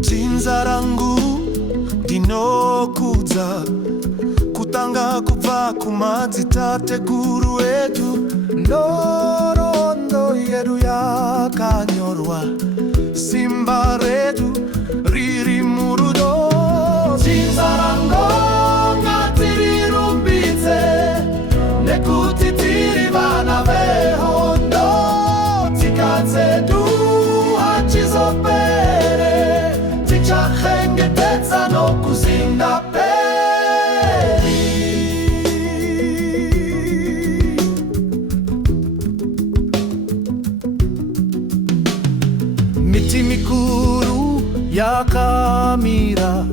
Dzinza rangu rinokuudza, kutanga kubva kumadzitateguru edu. Nhoroondo yedu yakanyorwa, simba redu riri murudo. Dzinza rangu ngatirirumbidze, nekuti tiri vana vehondo. Tsika dzedu hadzizopere, tichachengetedza nokuzinda peri. Miti mikuru yakamira,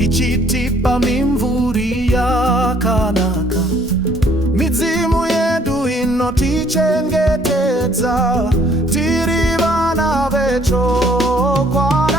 ichitipa mimvuri yakanaka. Midzimu yedu inotichengetedza, tiri vana vechokwa.